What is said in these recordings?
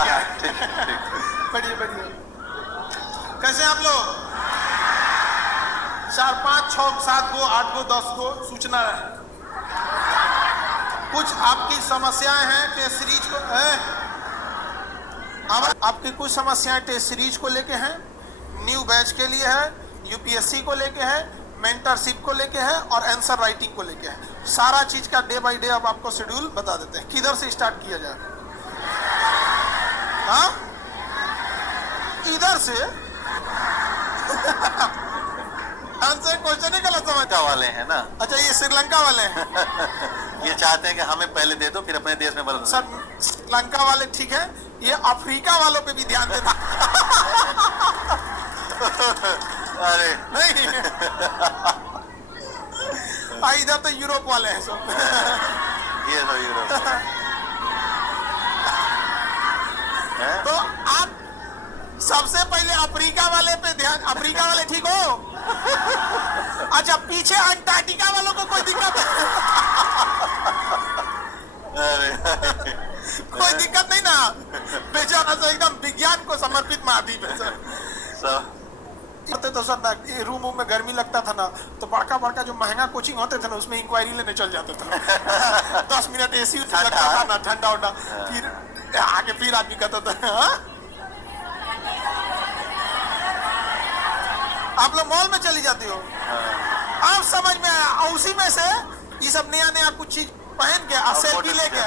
बढ़िया बढ़िया। कैसे आप लोग? 4 5 6 7 गो 8 गो 10 गो सूचना है। कुछ आपकी समस्याएं हैं टेस्ट सीरीज को आपकी कुछ समस्याएं टेस्ट सीरीज को लेके हैं, न्यू बैच के लिए है, यूपीएससी को लेके है, मेंटरशिप को लेके है और आंसर राइटिंग को लेके है। सारा चीज का डे बाय डे अब आपको शेड्यूल बता देते हैं। किधर से स्टार्ट किया जाए? हाँ, इधर से। आंसर क्वेश्चन ही गलत समझ वाले हैं ना। अच्छा, ये श्रीलंका वाले हैं। ये चाहते हैं कि हमें पहले दे दो फिर अपने देश में बदल। सर, श्रीलंका वाले ठीक है, ये अफ्रीका वालों पे भी ध्यान देना। अरे नहीं, इधर तो यूरोप वाले हैं सब। ये तो यूरोप तो आप सबसे पहले अफ्रीका वाले पे ध्यान। अफ्रीका वाले ठीक हो? अच्छा, पीछे अंटार्कटिका वालों को कोई दिक्कत? कोई दिक्कत नहीं ना? बेचारा तो एकदम विज्ञान को समर्पित महाद्वीप है सर। तो सर ना, रूम में गर्मी लगता था ना, तो बड़का बड़का जो महंगा कोचिंग होते थे ना, उसमें इंक्वायरी लेने चल जाते थे। 10 मिनट एसी लगता था ना, ठंडा उंडा, फिर आगे फिर आदमी कहता था। आप लोग मॉल में चली जाती हो? आप समझ में आया? उसी में से ये सब नया नया कुछ चीज पहन के सेल्फी लेके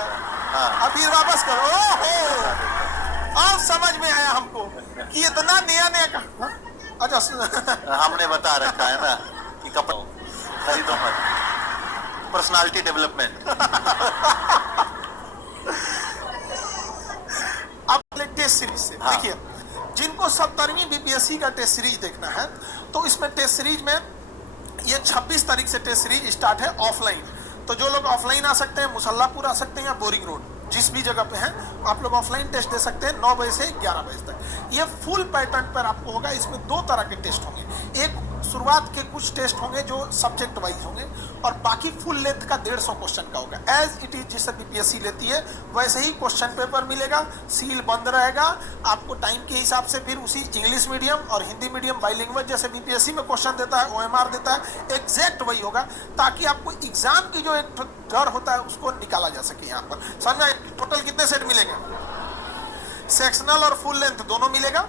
फिर वापस करो। अब समझ में आया हमको कि इतना नया नया का। अच्छा, हमने बता रखा है ना कि कपड़ा खरीदो मत, पर्सनालिटी डेवलपमेंट। अब टेस्ट सीरीज से देखिए, जिनको 70वीं बीपीएससी का टेस्ट सीरीज देखना है तो इसमें टेस्ट सीरीज में ये 26 तारीख से टेस्ट सीरीज स्टार्ट है ऑफलाइन। तो जो लोग ऑफलाइन आ सकते हैं, मुसल्लापुर आ सकते हैं या बोरिंग रोड, जिस भी जगह पे हैं आप लोग ऑफलाइन टेस्ट दे सकते हैं 9 बजे से 11 बजे तक। ये फुल पैटर्न पर आपको होगा। इसमें 2 तरह के टेस्ट होंगे। एक शुरुआत के कुछ टेस्ट होंगे जो सब्जेक्ट वाइज होंगे और बाकी फुल लेंथ का 150 क्वेश्चन का होगा। एज इट इज जैसे बीपीएससी लेती है वैसे ही क्वेश्चन पेपर मिलेगा, सील बंद रहेगा। आपको टाइम के हिसाब से फिर उसी इंग्लिश मीडियम और हिंदी मीडियम बाइलिंगुअल जैसे बीपीएससी में क्वेश्चन देता है, ओएमआर देता है, एग्जैक्ट वही होगा, ताकि आपको एग्जाम की जो एक डर होता है उसको निकाला जा सके। यहाँ पर समझा? टोटल कितने सेट मिलेंगे? सेक्शनल और फुल लेंथ दोनों मिलेगा।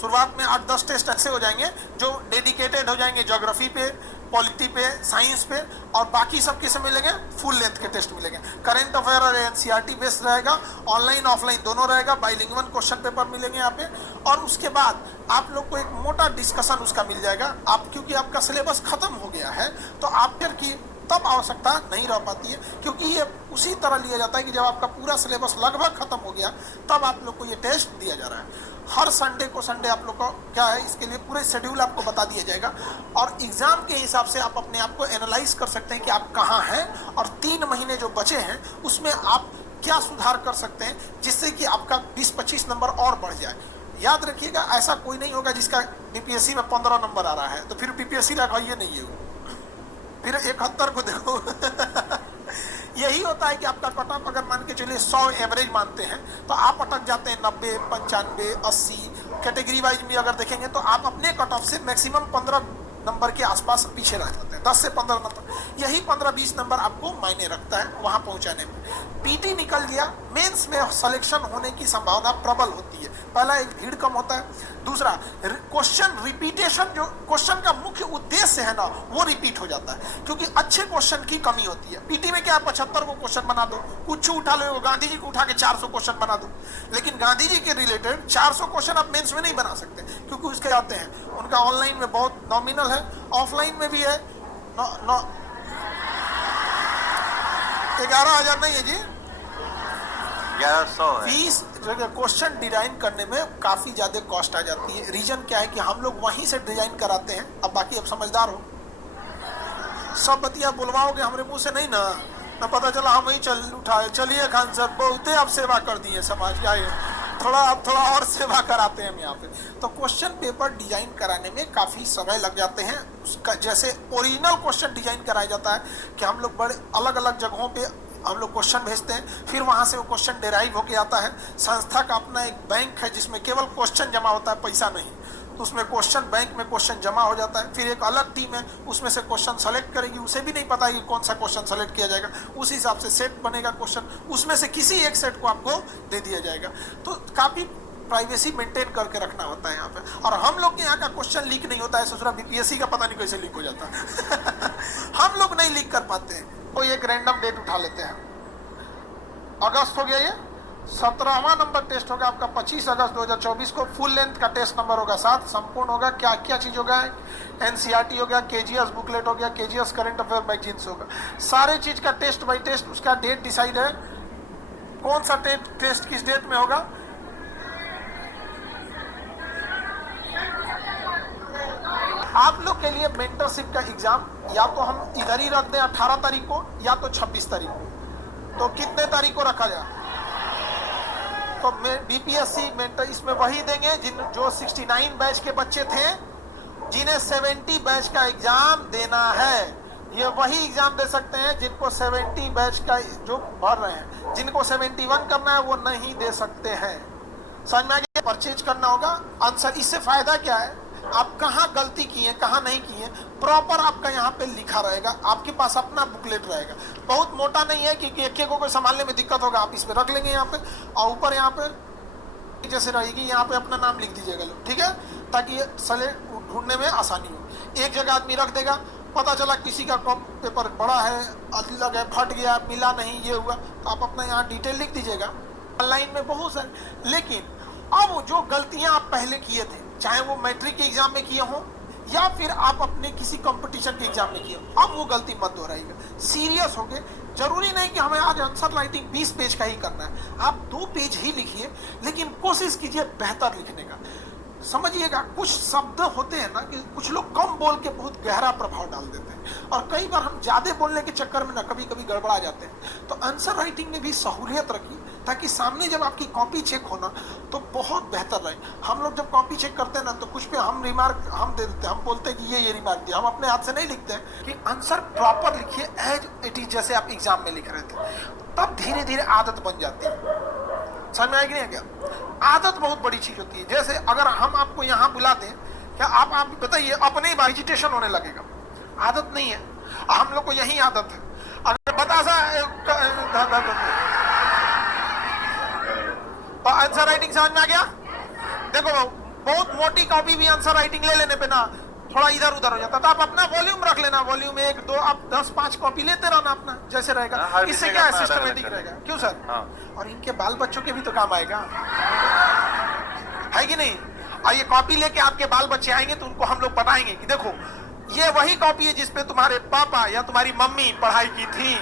शुरुआत में 8-10 टेस्ट अच्छे हो जाएंगे जो डेडिकेटेड हो जाएंगे ज्योग्राफी पे, पॉलिटी पे, साइंस पे, और बाकी सब किसे मिलेंगे? फुल लेंथ के टेस्ट मिलेंगे। करंट अफेयर और एनसीईआरटी बेस्ड रहेगा, ऑनलाइन ऑफलाइन दोनों रहेगा, बाइलिंगुअल क्वेश्चन पेपर मिलेंगे यहाँ पे। और उसके बाद आप लोग को एक मोटा डिस्कशन उसका मिल जाएगा। आप क्योंकि आपका सिलेबस खत्म हो गया है तो आप फिर की तब आवश्यकता नहीं रह पाती है, क्योंकि ये उसी तरह लिया जाता है कि जब आपका पूरा सिलेबस लगभग खत्म हो गया तब आप लोग को ये टेस्ट दिया जा रहा है। हर संडे को संडे आप लोग को क्या है, इसके लिए पूरे शेड्यूल आपको बता दिया जाएगा और एग्जाम के हिसाब से आप अपने आप को एनालाइज कर सकते हैं कि आप कहाँ हैं और 3 महीने जो बचे हैं उसमें आप क्या सुधार कर सकते हैं जिससे कि आपका 20-25 नंबर और बढ़ जाए। याद रखिएगा, ऐसा कोई नहीं होगा जिसका बीपीएससी में 15 नंबर आ रहा है तो फिर बीपीएससी रखाइए नहीं है, फिर 71 को देखो। यही होता है कि आपका कट ऑफ अगर मान के चलिए 100 एवरेज मानते हैं तो आप अटक जाते हैं 90, 95, 80। कैटेगरी वाइज भी अगर देखेंगे तो आप अपने कट ऑफ से मैक्सिमम 15 नंबर के आसपास पीछे रह जाते हैं, 10 से 15 नंबर। यही 15-20 नंबर आपको मायने रखता है वहां पहुंचाने में। पीटी निकल गया, मेंस में सिलेक्शन होने की संभावना प्रबल होती है। पहला, एक भीड़ कम होता है। दूसरा, क्वेश्चन रिपीटेशन, जो क्वेश्चन का मुख्य उद्देश्य है ना वो रिपीट हो जाता है, क्योंकि अच्छे क्वेश्चन की कमी होती है। पीटी में क्या 75 को क्वेश्चन बना दो, कुछ उठा लो, गांधी जी को उठा के 400 क्वेश्चन बना दो, लेकिन गांधी जी के रिलेटेड 400 क्वेश्चन आप मेंस में नहीं बना सकते क्योंकि उसके आते हैं उनका ऑनलाइन में बहुत नॉमिनल है, ऑफलाइन में भी है 11,000 नहीं है जी, 1100 फीस। क्वेश्चन डिजाइन करने में काफी ज्यादा कॉस्ट आ जाती है। रीजन क्या है कि हम लोग वहीं से डिजाइन कराते हैं। अब बाकी अब समझदार हो, सब बतिया बुलवाओगे हमारे मुंह से नहीं ना पता चला हम ही उठाए। चलिए खान सर, बहुते आप सेवा कर दिए समाज का, थोड़ा और सेवा कराते हैं हम यहाँ पे। तो क्वेश्चन पेपर डिजाइन कराने में काफी समय लग जाते हैं। उसका जैसे ओरिजिनल क्वेश्चन डिजाइन कराया जाता है कि हम लोग बड़े अलग अलग जगहों पे हम लोग क्वेश्चन भेजते हैं, फिर वहां से वो क्वेश्चन डेराइव होके आता है। संस्था का अपना एक बैंक है जिसमें केवल क्वेश्चन जमा होता है, पैसा नहीं। तो उसमें क्वेश्चन, बैंक में क्वेश्चन जमा हो जाता है। फिर एक अलग टीम है, उसमें से क्वेश्चन सेलेक्ट करेगी। उसे भी नहीं पता है कि कौन सा क्वेश्चन सेलेक्ट किया जाएगा। उस हिसाब से सेट बनेगा क्वेश्चन, उसमें से किसी एक सेट को आपको दे दिया जाएगा। तो काफी प्राइवेसी मेंटेन करके रखना होता है यहाँ पे। और हम लोग के यहाँ का क्वेश्चन लीक नहीं होता है। ससुरा बीपीएससी का पता नहीं कैसे लीक हो जाता है। हम लोग नहीं लीक कर पाते हैं। कोई एक रैंडम डेट उठा लेते हैं। अगस्त हो गया, ये 17वां नंबर टेस्ट होगा आपका 25 अगस्त 2024 को। फुल लेंथ का टेस्ट नंबर होगा 7। संपूर्ण होगा क्या क्या चीज होगा, एनसीईआरटी हो गया, केजीएस बुकलेट हो गया, केजीएस करंट अफेयर मैगजीन्स होगा। सारे चीज का टेस्ट बाई टेस्ट, उसका डेट डिसाइड है। कौन सा टेस्ट किस डेट में होगा, आप लोग के लिए मेंटरशिप का एग्जाम या तो हम इधर ही रख दें 18 तारीख को, या तो 26 तारीख को। तो कितने तारीख को रखा जाए? तो बीपीएससी मेंटर इसमें वही देंगे जो 69 बैच के बच्चे थे, जिन्हें 70 बैच का एग्जाम देना है। ये वही एग्जाम दे सकते हैं जिनको 70 बैच का जो भर रहे हैं। जिनको 71 करना है वो नहीं दे सकते हैं। समझ में आ गया? परचेज करना होगा आंसर। इससे फायदा क्या है, आप कहाँ गलती किए कहाँ नहीं किए प्रॉपर आपका यहाँ पे लिखा रहेगा। आपके पास अपना बुकलेट रहेगा, बहुत मोटा नहीं है कि एक एक को संभालने में दिक्कत होगा। आप इस पे रख लेंगे यहाँ पे, और ऊपर यहाँ पे जैसे रहेगी, यहाँ पे अपना नाम लिख दीजिएगा लोग, ठीक है, ताकि ये सले ढूंढने में आसानी हो। एक जगह आदमी रख देगा, पता चला किसी का पेपर बड़ा है, अलग है, फट गया, मिला नहीं, ये हुआ, तो आप अपना यहाँ डिटेल लिख दीजिएगा। ऑनलाइन में बहुत सारे, लेकिन अब जो गलतियां आप पहले किए थे, चाहे वो मैट्रिक के एग्जाम में किए हो या फिर आप अपने किसी कंपटीशन के एग्जाम में किए हो, अब वो गलती मत दोहराइएगा। सीरियस हो गए, जरूरी नहीं कि हमें आज आंसर राइटिंग 20 पेज का ही करना है। आप 2 पेज ही लिखिए, लेकिन कोशिश कीजिए बेहतर लिखने का। समझिएगा, कुछ शब्द होते हैं ना कि कुछ लोग कम बोल के बहुत गहरा प्रभाव डाल देते हैं, और कई बार हम ज्यादा बोलने के चक्कर में ना कभी कभी गड़बड़ा जाते हैं। तो आंसर राइटिंग में भी सहूलियत रखिए, ताकि सामने जब आपकी कॉपी चेक होना तो बहुत बेहतर रहे। हम लोग जब कॉपी चेक करते हैं ना, तो कुछ पे हम रिमार्क हम दे देते हैं, हम बोलते हैं कि ये रिमार्क दिया, हम अपने हाथ से नहीं लिखते हैं। कि आंसर प्रॉपर लिखिए एज इट इज, जैसे आप एग्जाम में लिख रहे थे, तब धीरे धीरे आदत बन जाती है। समझ में आएगी नहीं क्या? आदत बहुत बड़ी चीज होती है। जैसे अगर हम आपको यहाँ बुला दें, क्या आप बताइए, अपने ही वेजिटेशन होने लगेगा। आदत नहीं है, हम लोग को यही आदत है। अगर बतासा तो आंसर राइटिंग समझ में आ गया? देखो, बहुत मोटी कॉपी भी आंसर राइटिंग ले लेने पे ना थोड़ा इधर उधर हो जाता है। तो आप अपना वॉल्यूम रख लेना, वॉल्यूम 1 2 आप 10-5 कॉपी लेते रहना अपना, जैसे रहेगा। इससे क्या है, सिस्टमेटिक रहेगा। क्यों सर? और इनके बाल बच्चों के भी तो काम आएगा, है कि नहीं? और ये कॉपी लेके आपके बाल बच्चे आएंगे तो उनको हम लोग बताएंगे कि देखो, ये वही कॉपी है जिसपे तुम्हारे पापा या तुम्हारी मम्मी पढ़ाई की थी,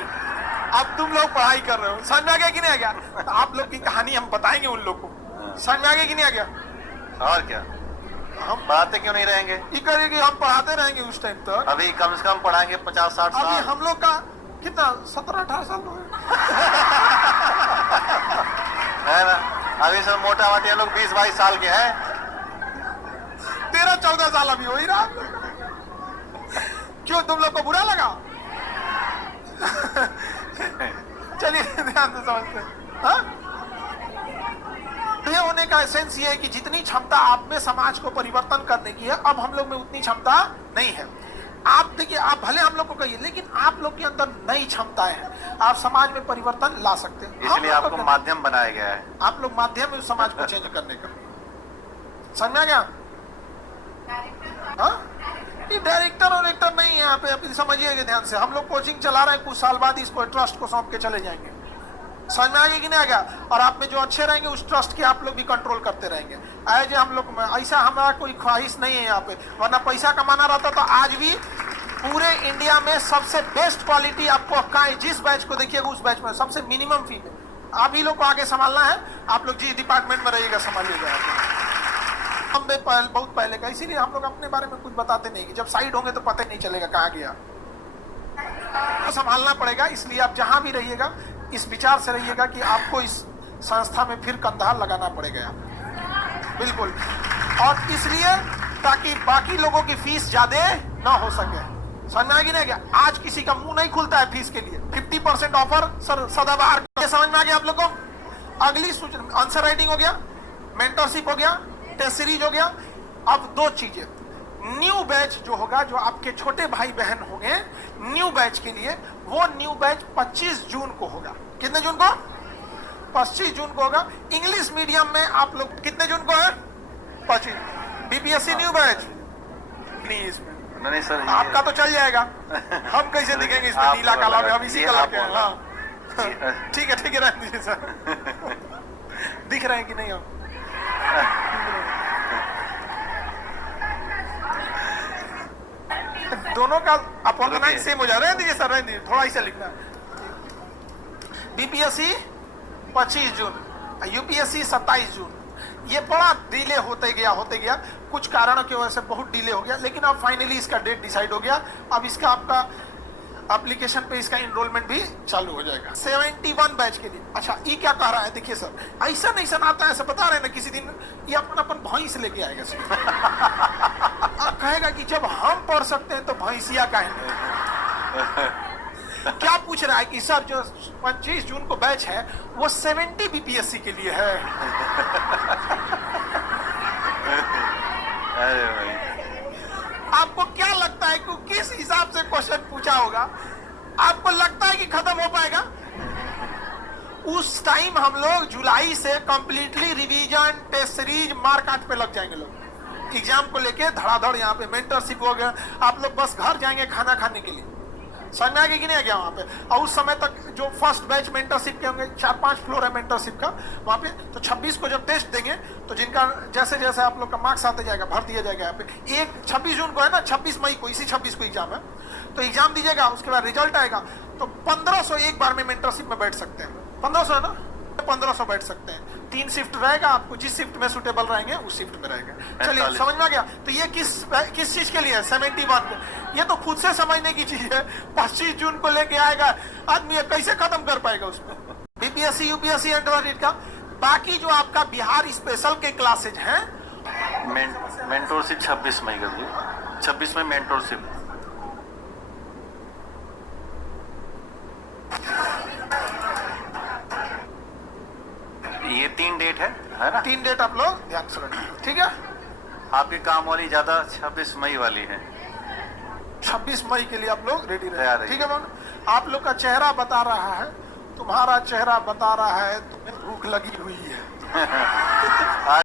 अब तुम लोग पढ़ाई कर रहे हो। समझ में आ गया कि नहीं आ गया? तो आप लोग की कहानी हम बताएंगे उन लोग को। समझ में आ गया कि नहीं आ गया? और क्या, हम पढ़ाते क्यों नहीं रहेंगे? करेंगे, हम पढ़ाते रहेंगे उस टाइम तक। अभी कम से कम पढ़ाएंगे 50-60 साल। अभी हम लोग का कितना 17-18 साल है ना? अभी सब मोटा मोटी लोग 20-22 साल के हैं। 13-14 साल अभी हो ही रहा। क्यों, तुम लोग को बुरा लगा? चलिए ध्यान से समझते हैं। ये होने का एसेंस ये है कि जितनी क्षमता आप में समाज को परिवर्तन करने की है, अब हम लोग में उतनी क्षमता नहीं है। आप देखिए, आप भले हम लोग को कहिए, लेकिन आप लोग के अंदर नई क्षमताएं हैं, आप समाज में परिवर्तन ला सकते हैं। इसलिए आपको माध्यम बनाया गया है। आप लोग माध्यम है समाज को चेंज करने का। समझ में आ गया? ये डायरेक्टर और एक्टर नहीं है यहाँ पे, आप समझिएगा ध्यान से। हम लोग कोचिंग चला रहे हैं, कुछ साल बाद इसको ट्रस्ट को सौंप के चले जाएंगे। समझ में आ गया कि नहीं आ गया? और आप में जो अच्छे रहेंगे उस ट्रस्ट के आप लोग भी कंट्रोल करते रहेंगे। आज हम लोग, ऐसा हमारा कोई ख्वाहिश नहीं है यहाँ पे, वरना पैसा कमाना रहता तो आज भी पूरे इंडिया में सबसे बेस्ट क्वालिटी आपको जिस बैच को देखिएगा उस बैच में सबसे मिनिमम फी में आप ही लोग को आगे संभालना है। आप लोग जिस डिपार्टमेंट में रहिएगा संभालिएगा। हम बहुत पहले का, इसीलिए हम लोग अपने बारे में कुछ बताते नहीं कि जब साइड होंगे तो पता ही नहीं चलेगा कहाँ गया। तो संभालना पड़ेगा, इसलिए आप जहां भी रहिएगा इस विचार से रहिएगा कि आपको इस संस्था में फिर कंधा लगाना पड़ेगा, बिल्कुल। और इसलिए ताकि बाकी लोगों की फीस ज्यादा ना हो सके। समझ में आ गई ना क्या? आज किसी का मुंह नहीं खुलता है फीस के लिए। 50% ऑफर सर सदाबहार। समझ में आ गया आप लोग को? अगली सूचना, आंसर राइटिंग हो गया, मेंटरशिप हो गया, टेस्ट सीरीज हो गया। अब दो चीजें, न्यू बैच जो होगा, जो आपके छोटे भाई बहन होंगे न्यू बैच के लिए, वो न्यू बैच 25 जून को होगा। कितने जून को? 25 जून को होगा। इंग्लिश मीडियम में आप लोग कितने जून को है? 25। बीपीएससी न्यू बैच प्लीज, नहीं सर, आपका तो चल जाएगा, हम कैसे दिखेंगे इसमें नीला काला में? हम इसी कलर के हैं। हाँ ठीक है रहने दीजिए सर। दिख रहे हैं कि नहीं हम? दोनों का अपॉर्चुनाइज सेम हो जा रहा है। दीजिए सर, रहने दीजिए, थोड़ा ऐसा लिखना है। बीपीएससी 25 जून, यूपीएससी 27 जून। ये बड़ा डिले होते गया, कुछ कारणों की वजह से बहुत डिले हो गया, लेकिन अब फाइनली इसका डेट डिसाइड हो गया। अब इसका आपका एप्लीकेशन पे इसका एनरोलमेंट भी चालू हो जाएगा 71 बैच के लिए। अच्छा, ये क्या कह रहा है? देखिए सर, ऐसा नहीं सन आता है, ऐसा बता रहे हैं ना, किसी दिन ये अपन भैंस लेके आएगा सर। कहेगा कि जब हम पढ़ सकते हैं तो भैंसिया कहेंगे। क्या पूछ रहा है कि सर जो 25 जून को बैच है वो 70 बीपीएससी के लिए है। अरे भाई, आपको क्या लगता है कि किस हिसाब से क्वेश्चन पूछा होगा? आपको लगता है कि खत्म हो पाएगा? उस टाइम हम लोग जुलाई से completely revision, test series, mark out पे लग जाएंगे लोग। एग्जाम को लेके धड़ाधड़ यहाँ पे मेंटरशिप हो गया। आप लोग बस घर जाएंगे खाना खाने के लिए। समझ में आ गया कि नहीं आ गया वहां पे? और उस समय तक जो फर्स्ट बैच मेंटरशिप के होंगे, 4-5 फ्लोर है मेंटरशिप का वहां पे, तो 26 को जब टेस्ट देंगे तो जिनका जैसे जैसे आप लोग का मार्क्स आते जाएगा भर दिया जाएगा। यहाँ पे एक 26 जून को है ना, 26 मई को, इसी 26 को एग्जाम है, तो एग्जाम दीजिएगा, उसके बाद रिजल्ट आएगा तो 1500 एक बार में मेंटरशिप में बैठ सकते हैं। 1500 है ना, 1500 बैठ सकते हैं। 3 शिफ्ट रहेगा, आपको जिस शिफ्ट में सुटेबल रहेंगे उस शिफ्ट में रहेगा। चलिए, समझ में आ गया? तो ये किस चीज के लिए है? 71 को। ये तो खुद से समझने की चीज है। 25 जून को लेके आएगा आदमी, कैसे खत्म कर पाएगा उसमें? बीपीएससी, यूपीएससी, इंटरमीडिएट का। बाकी जो आपका बिहार स्पेशल के क्लासेज हैं, मेंटोरशिप 26 मई का जी, 26 में मेंटोरशिप। ये 3 डेट है ना? 3 डेट आप लोग ध्यान से रखिए, ठीक है? आपकी काम वाली ज्यादा 26 मई वाली है। 26 मई के लिए आप लोग रेडी तैयार रहे, रहिए। ठीक है मैम? आप लोग का चेहरा बता रहा है, तुम्हारा चेहरा बता रहा है तुम्हें भूख लगी हुई है।